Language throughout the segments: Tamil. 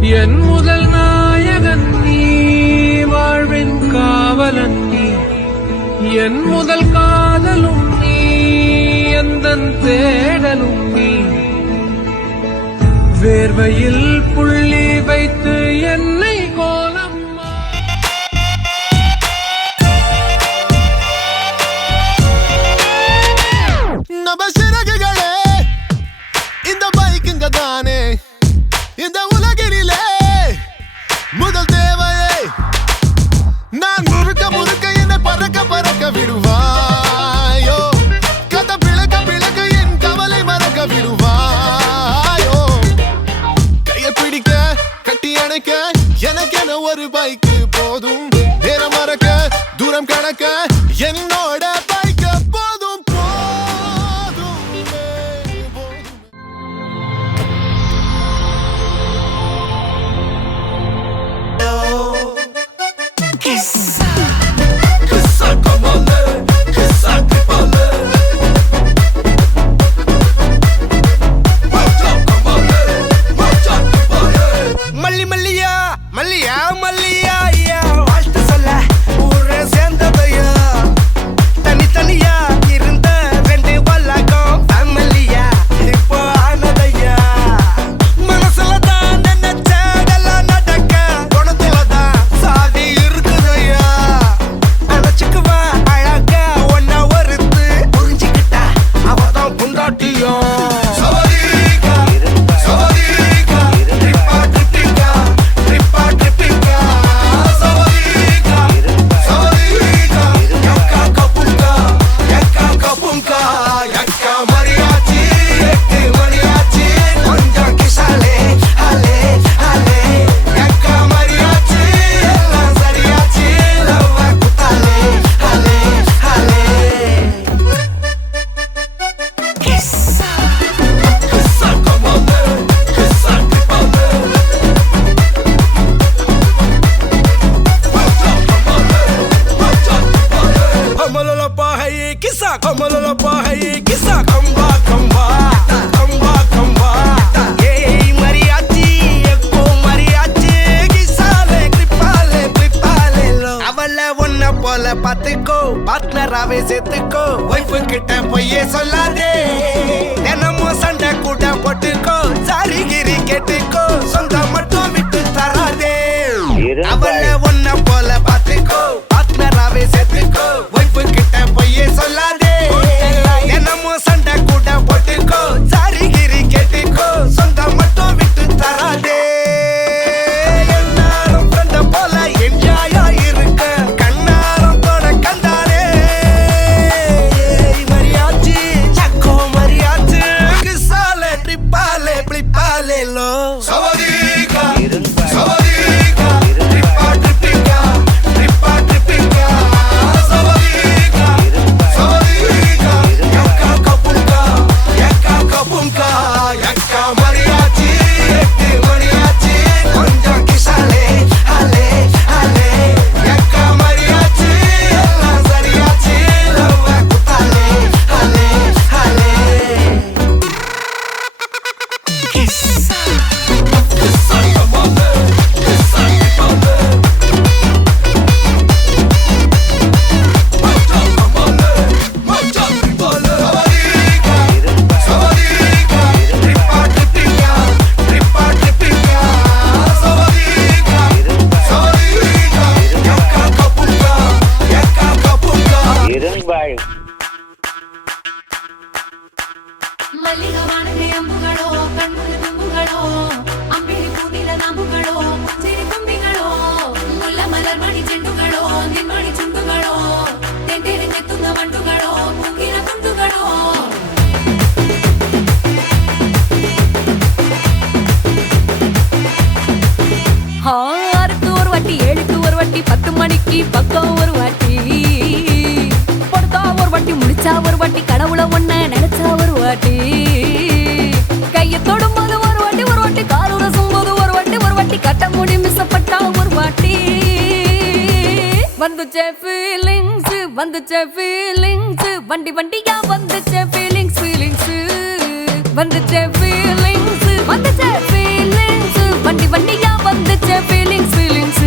என் முதல் நாயகன் நீ வாழ்வின் காவலன் நீ. என் முதல் காதலும் நீ எந்த தேடலும் நீ. வேர்வையில் புள்ளி வைத்து என் எக்ஸ்ட்ராவே சேர்த்துக்கோ. ஒய்ஃபு கிட்ட பொய்யே சொல்ல കണ്ടുകളോ ஒரு வட்டி ஏழுக்கு ஒரு வாட்டி பத்து மணிக்கு பக்கம் ஒரு வட்டி. கொடுத்தா ஒரு வாட்டி முடிச்சா ஒரு வாட்டி கடவுள ஒன்ன நினைச்சா ஒரு வாட்டி. கையை தொடும்போது ஒரு வாட்டி ஒரு வாட்டி கால் உரசும்போது ஒரு வட்டி ஒரு வாட்டி கட்ட முடி மிசப்பட்டா ஒரு வாட்டி. வந்துச்சே ஃபீலிங்ஸ் வந்துச்ச ஃபீலிங்ஸ் வண்டி வண்டியா வந்துச்ச ஃபீலிங்ஸ் ஃபீலிங்ஸ் வந்துச்ச ஃபீலிங்ஸ் வந்துச்ச ஃபீலிங்ஸ் வண்டி வண்டியா வந்துச்ச ஃபீலிங்ஸ் ஃபீலிங்ஸ்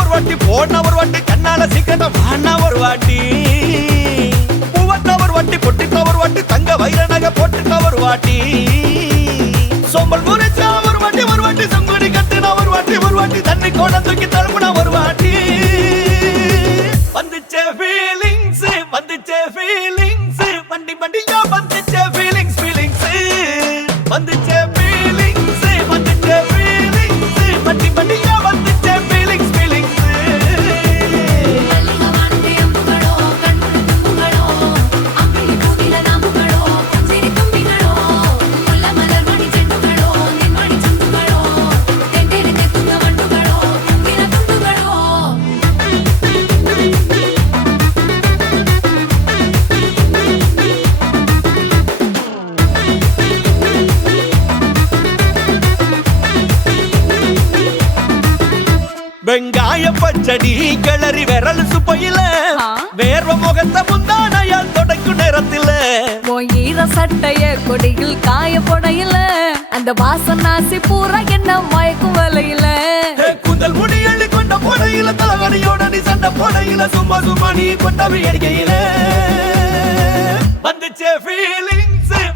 ஒரு வாட்டி போன ஒரு வாட்டி கண்ணால சீக்கிரமா வான ஒரு வாட்டி. பூவட்ட ஒரு வாட்டி பொட்டிட்ட ஒரு வாட்டி தங்க வைர நகை போட்டுட்ட ஒரு வாட்டி. சோம்பல் முறைச்சா ஒரு வாட்டி ஒரு வாட்டி சங்குடி கட்டுனா ஒரு வாட்டி ஒரு வாட்டி தண்ணி கோட தூக்கி தழும்புனா ஒரு வாட்டி. வந்துச்சே ஃபீலிங்ஸ் வந்துச்சே ஃபீலிங் வெங்காய பச்சடி கிளறி விரல் சுப்பையில. வேர்வ முகத்தை முந்தானையால் தொடக்கும் நேரத்தில். ஈர சட்டைய கொடியில் காய போடையில. அந்த வாசனாசி பூரா என்ன மயக்கும் வலையில. கூந்தல் முடி அள்ளி கொண்ட போடையில தலைவலியோட நீ சண்டை போடையில சும்மா சும்மா நீ கொண்டவை அடிக்கையில வந்துச்சே ஃபீலிங்ஸ்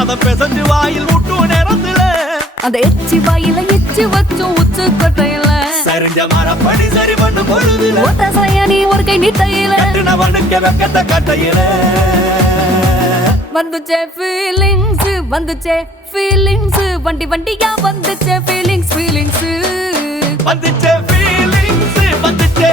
சாதம் பிசைஞ்சு வாயில் விட்டு நேரத்துல அந்த எச்சி வாயில எச்சி வச்சும் உச்சு கொட்டையில. சரிஞ்ச மரப்படி சரி பண்ணு பொழுதுல. ஓட்ட சாயா நீ ஒரு கை நீட்டையில. கட்டுனவனுக்கு வெக்கத்த கட்டையில. வந்துச்சே ஃபீலிங்ஸ் வந்துச்சே ஃபீலிங்ஸ் வண்டி வண்டியா வந்துச்சே ஃபீலிங்ஸ் ஃபீலிங்ஸ் வந்துச்சே ஃபீலிங்ஸ் வந்துச்சே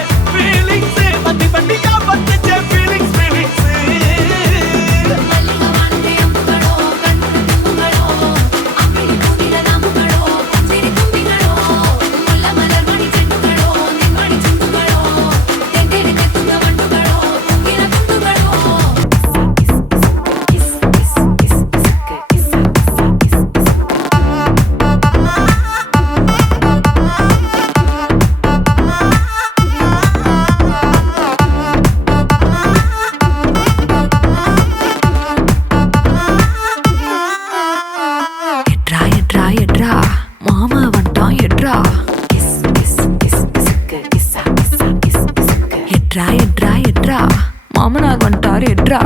மாமனார் வந்துட்டார் எட்ரா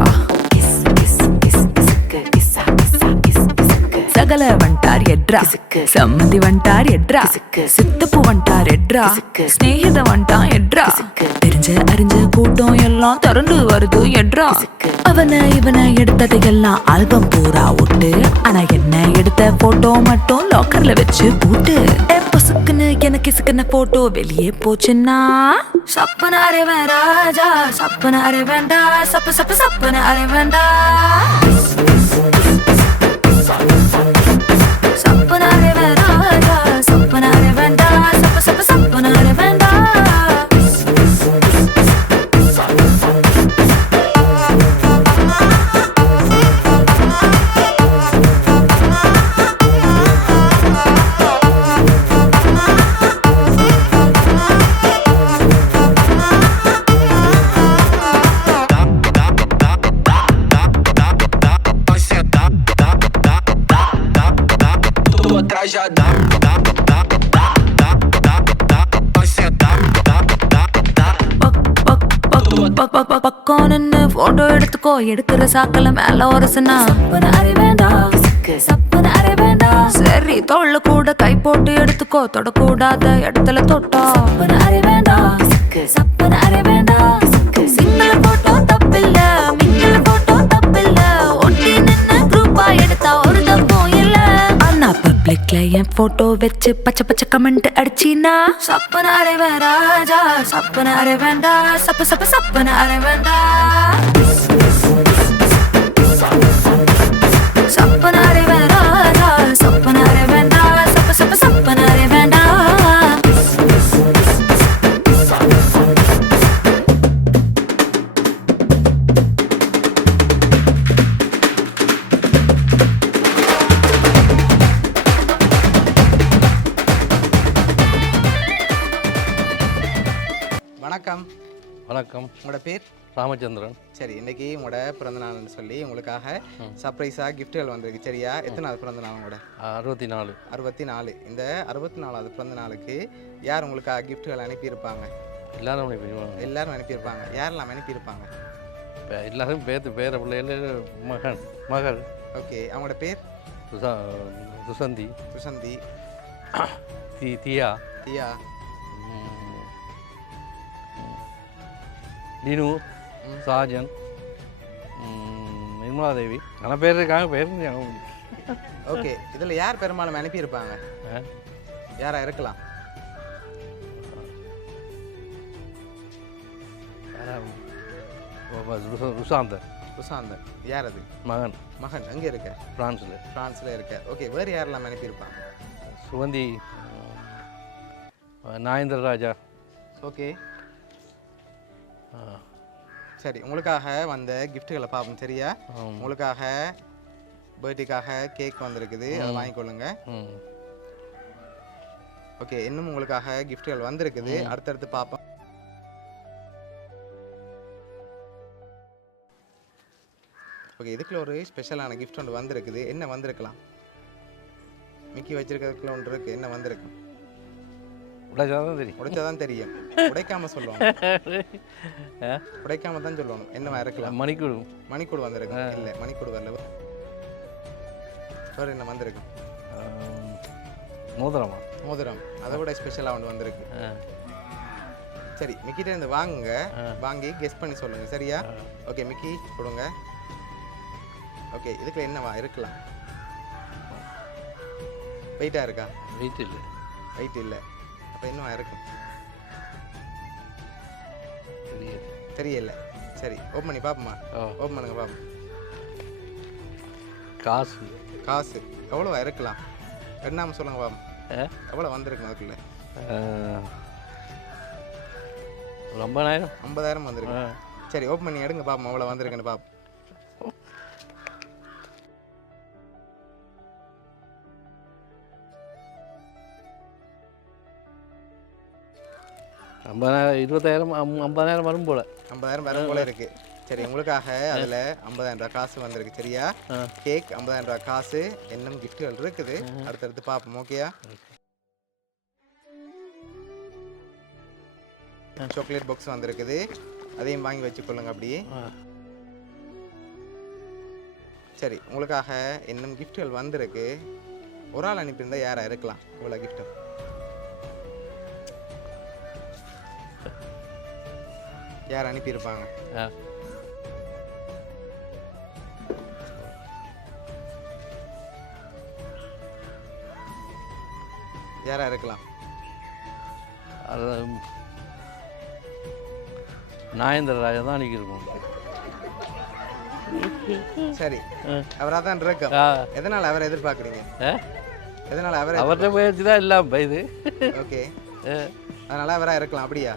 சகல வண்டார் எட்ரா. சம்மதி வண்டார் எட்ரா. சித்தப்பு வந்துட்டார் எட்ரா. ஸ்நேகித வண்டான் எட்ரா. தெரிஞ்ச அறிஞ்ச கூட்டம் எல்லாம் திறந்து வருது எட்ரா. அவனை இவனை எடுத்தது எல்லாம் ஆல்பம் பூரா விட்டு ஆனா என்ன எடுத்த போட்டோ மட்டும் லாக்கர்ல வச்சு போட்டு. ஏ, எனக்கு இசுக்குன போட்டோ வெளியே போச்சுன்னா? சப்பன அறிவன் ராஜா சப்பன அறிவன்டா சப்பு சப்பு சப்பன அறிவன்டா சப்பன பக்கம் நின்னு போட்டோ எடுத்துக்கோ. எடுக்கிற சாக்கல மேல ஒரு சின்ன சப்பன அறி வேண்டாம். சப்பன அறி வேண்டாம். சரி தொள்ள கூட கை போட்டு எடுத்துக்கோ. தொடக்கூடாத இடத்துல தொட்டா. சிங்கிள் போட்டோ தப்பில்ல. பப்ளிக்ல என் போட்டோ வச்சு பச்சை பச்சை கமெண்ட் அடிச்சினா சப்பனாரே வேண்டாஜா சப்பனாரே வேண்டா சப்ப சப்ப சப்பனாரே வேண்டா. சப்பனாரே ராமச்சந்திரன். சரி இன்னைக்கு உங்களோட பிறந்த நாள்னு சொல்லி உங்களுக்காக சர்ப்ரைஸாக கிஃப்ட்டுகள் வந்திருக்கு. சரியா? எத்தனாவது பிறந்த நாள் உங்களோட? அறுபத்தி நாலு அறுபத்தி நாலு இந்த அறுபத்தி நாலாவது பிறந்த நாளுக்கு யார் உங்களுக்காக கிஃப்ட்டுகள் அனுப்பியிருப்பாங்க? எல்லாரும் பண்ணுவாங்க எல்லாரும் அனுப்பியிருப்பாங்க. யாரெல்லாம் அனுப்பியிருப்பாங்க? இப்போ எல்லாரும் பேத்து பேர பிள்ளைகள் மகன் மகள். ஓகே அவங்களோட பேர்? சுசா சுசந்தி சுசந்தி தி தியா. தியா. ம், ம், நிர்மலாதேவி. நல்ல பேர் இருக்காங்க பேர். ஓகே இதில் யார் பெரும்பாலும் அனுப்பியிருப்பாங்க? ஆ? யாரா இருக்கலாம்? ருசாந்தர் சுசாந்தன் யார் அது? மகன். மகன் அங்கே இருக்க? பிரான்ஸில். ஃப்ரான்ஸில் இருக்க. ஓகே வேறு யாரெல்லாம் அனுப்பியிருப்பாங்க? சுகந்தி ம், நாயந்திர ராஜா. ஓகே. ஆ, சரி உங்களுக்காக வந்த கிஃப்ட்டுகளை பார்ப்போம் சரியா. உங்களுக்காக பர்த்டேக்காக கேக் வந்திருக்குது அதை வாங்கிக்கொள்ளுங்க. ஓகே இன்னும் உங்களுக்காக கிஃப்ட்டுகள் வந்திருக்குது. அடுத்தடுத்து பார்ப்போம். ஓகே இதுக்குள்ள ஒரு ஸ்பெஷலான கிஃப்ட் ஒன்று வந்திருக்குது. என்ன வந்திருக்கலாம்? மிக்கி வச்சிருக்கிறதுக்குள்ள ஒன்று இருக்கு. என்ன வந்திருக்கு? உடைச்சாதான் தெரியும். உடைச்சாதான் தெரியும். உடைக்காம சொல்லுவோம் ஆ? உடைக்காம தான் சொல்லணும் என்னவா இருக்கலாம்? மணிக்கூடு. மணிக்கூடு வந்திருக்கு இல்லை மணிக்கூடு வரல. வேறு என்ன வந்திருக்கு? மோதிரமா? மோதிரம். அதை விட ஸ்பெஷலாக ஒன்று வந்திருக்கு. சரி மிக்கிட்ட இருந்து வாங்குங்க. வாங்கி கெஸ் பண்ணி சொல்லுங்க. சரியா? ஓகே மிக்கி கொடுங்க. ஓகே இதுக்குள்ள என்னவா? இருக்கலாம். வெயிட்டாக இருக்கா? வெயிட் இல்லை. வெயிட் இல்லை. இருக்கும் தெரியாது. தெரியல. சரி ஓப்பன் பண்ணி பார்ப்போமா ஓப்பன் பண்ணுங்க பார்ப்போம் காசு. காசு. எவ்வளோவா இருக்கலாம் எண்ணாமல் சொல்லுங்க ஆ? எவ்வளோ வந்திருக்கும் அதுக்குள்ள ஐம்பதாயிரம். ஐம்பதாயிரம் வந்திருக்கு. சரி ஓப்பன் பண்ணி எடுங்க பாப்போம் எவ்வளோ வந்திருக்குன்னு பாப்போம். ஐம்பதாயிரம் இருபத்தாயிரம் ஐம்- ஐம்பதாயிரம் வரும் போல். ஐம்பதாயிரம் வரும் போல இருக்கு. சரி உங்களுக்காக அதில் ஐம்பதாயிரம் ரூபாய் காசு வந்திருக்கு சரியா? கேக் ஐம்பதாயிரம் ரூபாய் காசு இன்னும் கிஃப்ட்டுகள் இருக்குது. அடுத்தடுத்து பார்ப்போம் ஓகேயா? சாக்லேட் பாக்ஸ் வந்திருக்குது. அதையும் வாங்கி வச்சுக்கொள்ளுங்க அப்படியே. சரி உங்களுக்காக இன்னும் கிஃப்ட்டுகள் வந்திருக்கு. ஒரு ஆள் அனுப்பியிருந்தா யாரா இருக்கலாம் இவ்வளோ கிஃப்ட்டு யார் அனுப்பியிருப்பாங்க? யாரா இருக்கலாம்? நாயந்திர ராஜா தான் அன்றைக்கி இருக்கும் சரி அவராக தான் இருக்கும் எதனால் அவரை எதிர்பார்க்குறீங்க? எதனால் அவரை அவர்கிட்ட முயற்சி தான் இல்லாம இது ஓகே. அதனால அவரா இருக்கலாம் அப்படியா?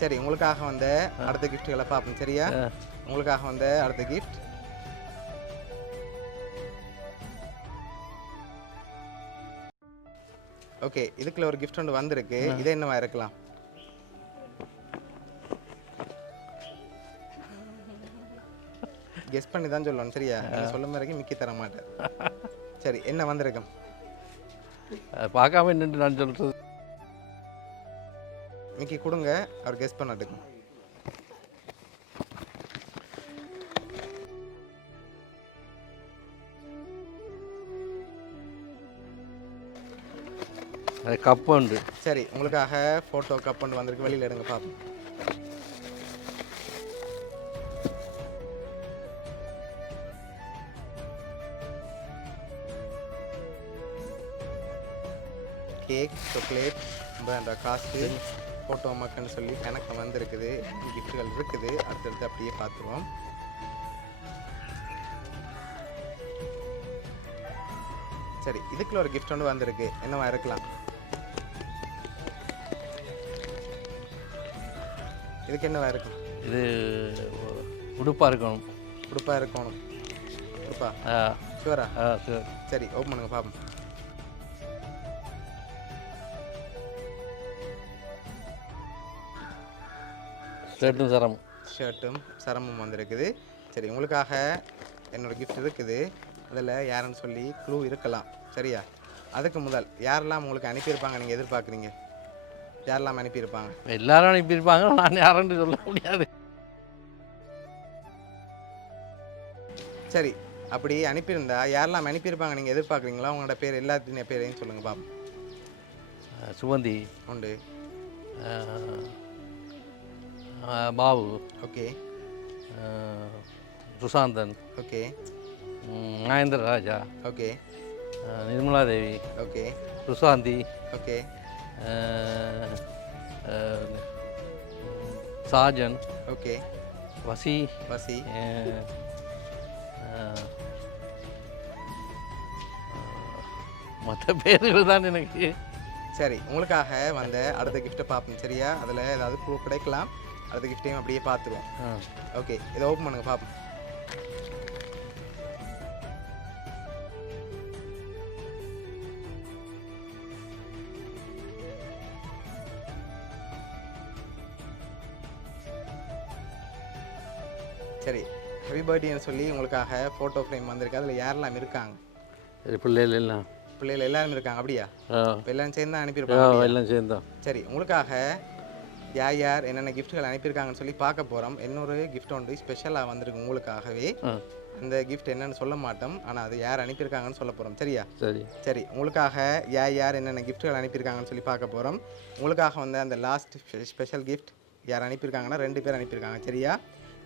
சரி உங்களுக்காக வந்த அடுத்த கிஃப்ட்டுகளை பார்ப்போம் சரியா. உங்களுக்காக வந்த அடுத்த கிஃப்ட் ஓகே இதுக்குள்ள ஒரு கிஃப்ட் ஒன்று வந்திருக்கு. இது என்னவா இருக்கலாம்? கெஸ் பண்ணி தான் சொல்லணும் சரியா? சொல்லும் வரைக்கும் மிக்கி தர மாட்டேன் சரி என்ன வந்திருக்கும்? பார்க்காம நின்று நான் சொல்கிறது மிக்கி கொடுங்க அவர் கெஸ் பண்ணட்டுக்கும் அது கப்பு உண்டு. சரி உங்களுக்காக ஃபோட்டோ கப் ஒன்று வந்திருக்கு வெளியில் எடுங்க பார்ப்போம். கேக் சாக்லேட் காசு ஃபோட்டோ மக்கள்னு சொல்லி கணக்கு வந்திருக்குது. கிஃப்ட்டுகள் இருக்குது. அடுத்தடுத்து அப்படியே பார்த்துருவோம். சரி இதுக்குள்ள ஒரு கிஃப்ட் ஒன்று வந்திருக்கு. என்னவா இருக்கலாம்? இதுக்கு என்னவா இருக்கும்? இது உடுப்பாக இருக்கணும். உடுப்பா இருக்கணும். உடுப்பா? ஆ. ஷுவரா சரி ஓப்பன் பண்ணுங்க பாப்போம் ஷர்ட்டும் சரம் ஷர்ட்டும் சரமும் வந்திருக்குது. சரி உங்களுக்காக என்னோட gift இருக்குது. அதில் யாருன்னு சொல்லி க்ளூ இருக்கலாம். சரியா? அதுக்கு முதல் யாரெல்லாம் உங்களுக்கு அனுப்பியிருப்பாங்க நீங்கள் எதிர்பார்க்குறீங்க? யாரெல்லாம் அனுப்பியிருப்பாங்க? எல்லாரும் அனுப்பியிருப்பாங்க. நான் யாருன்னு சொல்ல முடியாது. சரி அப்படி அனுப்பியிருந்தா யாரெல்லாம் அனுப்பியிருப்பாங்க நீங்கள் எதிர்பார்க்குறீங்களா உங்களோட பேர் எல்லாத்தின பேரையும் சொல்லுங்கள் பாப்போம். ஆ, சுகந்தி உண்டு. பாபு. ஓகே. சுசாந்தன். ஓகே. ம், Mahendra Raja. Okay. Nirmala Devi. Okay. Susanthi. Okay. Sajan. Okay. Vasi. Vasi. மற்ற பேர்கள் தான் எனக்கு. சரி உங்களுக்காக வந்த அடுத்த கிஃப்ட்டை பார்ப்போம் சரியா? அதில் ஏதாவது கிடைக்கலாம். அடுத்த கிஃப்ட்டையும் அப்படியே பார்த்துருவோம் ஓகே இதை ஓப்பன் பண்ணுங்க பார்ப்போம் சரி ஹாப்பி பர்த்டேன்னு சொல்லி உங்களுக்காக ஃபோட்டோ ஃப்ரேம் வந்திருக்கு. அதில் யாரெல்லாம் இருக்காங்க? பிள்ளைகள் எல்லாம். பிள்ளைகள் எல்லாரும் இருக்காங்க அப்படியா? எல்லாரும் சேர்ந்து தான் அனுப்பியிருப்பாங்க எல்லாம் சேர்ந்தோம் சரி உங்களுக்காக யார் யார் என்னென்ன கிஃப்ட்கள் அனுப்பியிருக்காங்கன்னு சொல்லி பார்க்க போகிறோம் இன்னொரு கிஃப்ட் ஒன்று ஸ்பெஷலாக வந்திருக்கு உங்களுக்காகவே. அந்த கிஃப்ட் என்னன்னு சொல்ல மாட்டோம். ஆனால் அது யார் அனுப்பியிருக்காங்கன்னு சொல்ல போகிறோம் சரியா? சரி. சரி உங்களுக்காக யார் யார் என்னென்ன கிஃப்ட்கள் அனுப்பியிருக்காங்கன்னு சொல்லி பார்க்க போகிறோம் உங்களுக்காக வந்து அந்த லாஸ்ட் ஸ்பெஷல் கிஃப்ட் யார் அனுப்பியிருக்காங்கன்னா ரெண்டு பேர் அனுப்பியிருக்காங்க. சரியா?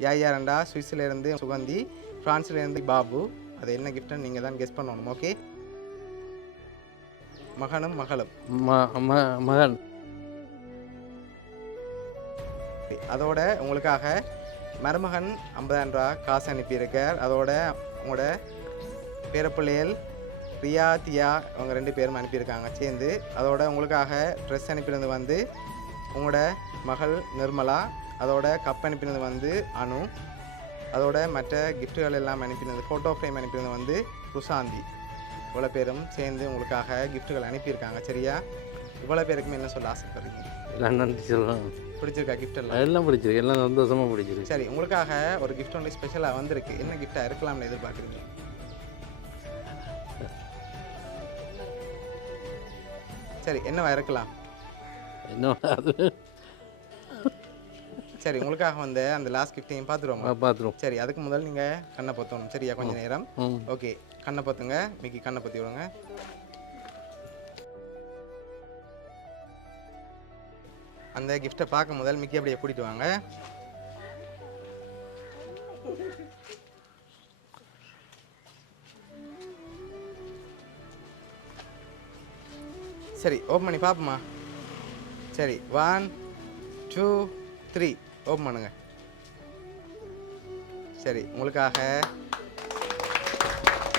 யார் யாருண்டா? சுவிஸ்லேருந்து சுகந்தி ஃப்ரான்ஸ்லேருந்து பாபு. அது என்ன கிஃப்ட்னு நீங்கள் தான் கெஸ் பண்ணணும். ஓகே? மகனும் மகளும். மகன். அதோட உங்களுக்காக மருமகன் ஐம்பதாயிரம் ரூபா காசு அனுப்பியிருக்கார். அதோட உங்களோட பேரப்பிள்ளைகள் ரியா தியா அவங்க ரெண்டு பேரும் அனுப்பியிருக்காங்க சேர்ந்து. அதோட உங்களுக்காக ட்ரெஸ் அனுப்பினது வந்து உங்களோட மகள் நிர்மலா அதோட கப் அனுப்பினது வந்து அனு அதோட மற்ற கிஃப்ட்டுகள் எல்லாம் அனுப்பினது ஃபோட்டோ ஃப்ரேம் அனுப்பினது வந்து ருசாந்தி இவ்வளோ பேரும் சேர்ந்து உங்களுக்காக கிஃப்ட்டுகள் அனுப்பியிருக்காங்க சரியா? இவ்வளோ பேருக்குமே என்ன சொல்ல ஆசைப்படுறீங்க? நன்றி சொல்லலாம் பிடிச்சிருக்கா gift எல்லாம்? எல்லாம் பிடிச்சிருக்கு. எல்லாம் சந்தோஷமாக பிடிச்சிருக்கு. சரி உங்களுக்காக ஒரு கிஃப்ட் ஒன்று ஸ்பெஷலாக வந்திருக்கு. என்ன கிஃப்டாக இருக்கலாம்னு எதிர்பார்க்குறீங்க? சரி என்னவா இருக்கலாம்? அது? சரி உங்களுக்காக வந்த அந்த லாஸ்ட் கிஃப்டையும் பார்த்துருவோமா பார்த்துருவோம் சரி அதுக்கு முதல் நீங்கள் கண்ணை பொத்தணும். சரியா கொஞ்ச நேரம்? ஓகே கண்ணை பொத்துங்க. மிக்கி கண்ணை பொத்தி விடுங்க. அந்த கிஃப்ட்டை பார்க்க முதல் மிக்கி அப்படியே கூட்டிட்டு வாங்க. சரி ஓப்பன் பண்ணி பார்ப்போமா சரி ஒன் டூ த்ரீ ஓப்பன் பண்ணுங்க. சரி உங்களுக்காக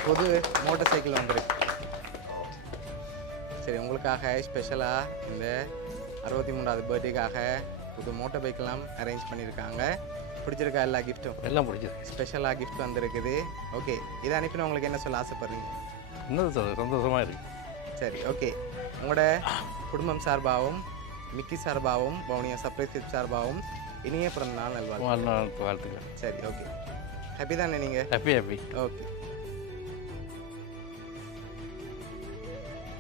புது மோட்டர் சைக்கிள் வந்துருக்கு. சரி உங்களுக்காக ஸ்பெஷலாக இந்த அறுபத்தி மூணாவது பர்த்டேக்காக புது மோட்டார் பைக்கெல்லாம் அரேஞ்ச் பண்ணியிருக்காங்க. பிடிச்சிருக்கா எல்லா கிஃப்ட்டும் எல்லாம் பிடிச்சிருக்கு. ஸ்பெஷலாக கிஃப்ட் வந்திருக்குது. ஓகே இதை அனுப்பின உங்களுக்கு என்ன சொல்ல ஆசைப்படுறீங்க? இன்னும் சந்தோஷமாக இருக்கு. சரி ஓகே உங்களோட குடும்பம் சார்பாகவும் மிக்கி சார்பாகவும் வவுனியா சர்ப்ரைஸ் சார்பாகவும் இனிய பிறந்த நாள் நல்வாழ்வு வாழ்நாள் வாழ்த்துக்கள். சரி ஓகே ஹாப்பி தானே நீங்கள் ஹாப்பி ஹாப்பி ஓகே